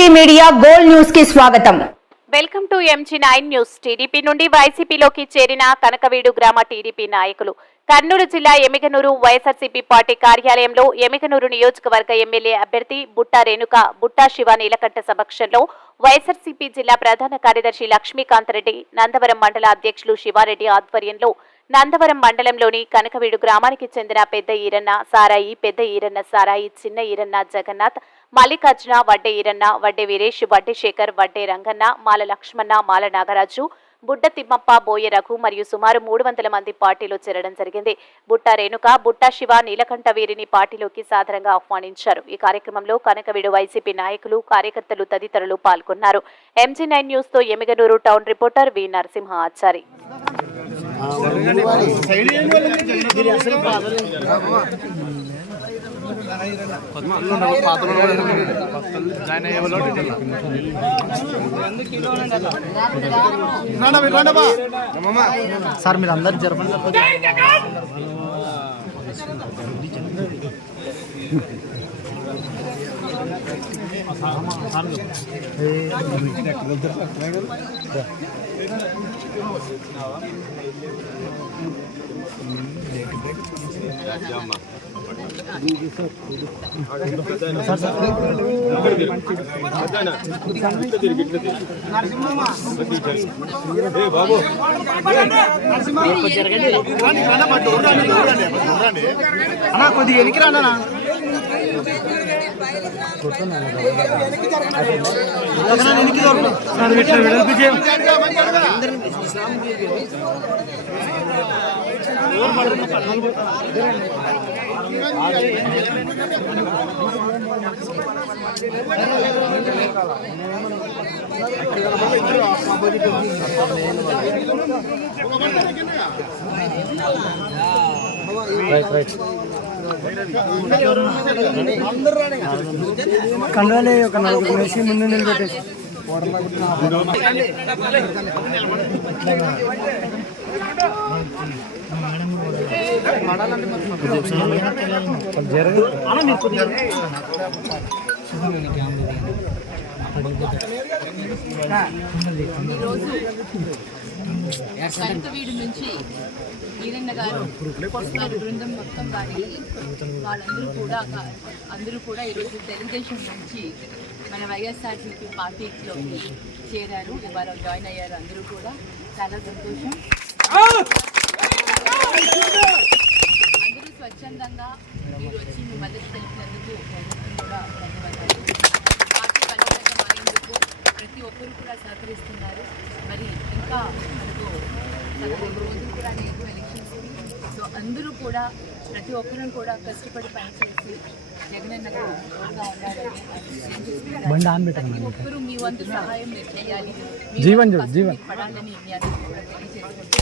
TV media gold news కి స్వాగతం. Welcome to MG9 news. TDP నుండి వైసీపీలోకి చేరిన కనకవీడు గ్రామ టీడీపీ నాయకులు. కర్నూలు జిల్లా ఎమిగనూరు వైఎస్ఆర్సీపీ పార్టీ కార్యాలయంలో ఎమిగనూరు నియోజకవర్గ ఎమ్మెల్యే అభ్యర్థి బుట్టా రేణుక, బుట్టా శివ నీలకంఠ సమక్షంలో వైఎస్ఆర్సీపీ జిల్లా ప్రధాన కార్యదర్శి లక్ష్మీకాంత్ రెడ్డి, నందవరం మండల అధ్యక్షులు శివారెడ్డి ఆధ్వర్యంలో నందవరం మండలంలోని కనకవీడు గ్రామానికి చెందిన పెద్ద ఈరన్న సారాయి, పెద్ద ఈరన్న సారాయి, చిన్న ఈరన్న జగన్నాథ్, మల్లికార్జున, వడ్డే ఈరన్న, వడ్డే వీరేష్, వడ్డే శేఖర్, వడ్డే రంగన్న, మాల లక్ష్మణ, మాల నాగరాజు, బుడ్డ తిమ్మప్ప, బోయ రఘు మరియు సుమారు 300 మంది పార్టీలో చేరడం జరిగింది. బుట్టా రేణుక, బుట్టా శివ నీలకంఠ వీరిని పార్టీలోకి సాదరంగా ఆహ్వానించారు. ఈ కార్యక్రమంలో కనకవీడు వైసీపీ నాయకులు, కార్యకర్తలు తదితరులు పాల్గొన్నారు. MG9 న్యూస్ తో ఎమిగనూరు టౌన్ రిపోర్టర్ వి నరసింహ ఆచారి. సార్ మీరు అందరు జరపండి. కొద్దిగా ఎనికి రానా కండాలి ఒక 4 వేసి ముందు నిలబెట్టేసి కనకవీడు నుంచి ఈరన్న గారు వారి బృందం మొత్తం కానీ వాళ్ళందరూ కూడా ఈరోజు తెలుగుదేశం నుంచి మన వైఎస్ఆర్సీపీ పార్టీలో చేరారు. ఇవాళ జాయిన్ అయ్యారు. అందరూ కూడా చాలా సంతోషం. అందరూ స్వచ్ఛందంగా మీరు వచ్చి మీ మద్దతు తెలిపినందుకు కూడా ధన్యవాదాలు. పార్టీ బలోపేతం అయ్యేందుకు ప్రతి ఒక్కరు కూడా సహకరిస్తున్నారు. మరి ఇంకా మనకు 15 రోజులు కూడా అనేక ఎలక్షన్స్. సో అందరూ కూడా ప్రతి ఒక్కరూ కూడా కష్టపడి పనిచేసి జగనన్నకు తోడుగా ఉండాలని, ప్రతి ఒక్కరూ మీ వంతు సహాయం మీరు చేయాలి, పడాలని మీ అందరికీ కూడా తెలియజేసుకుంటున్నాను.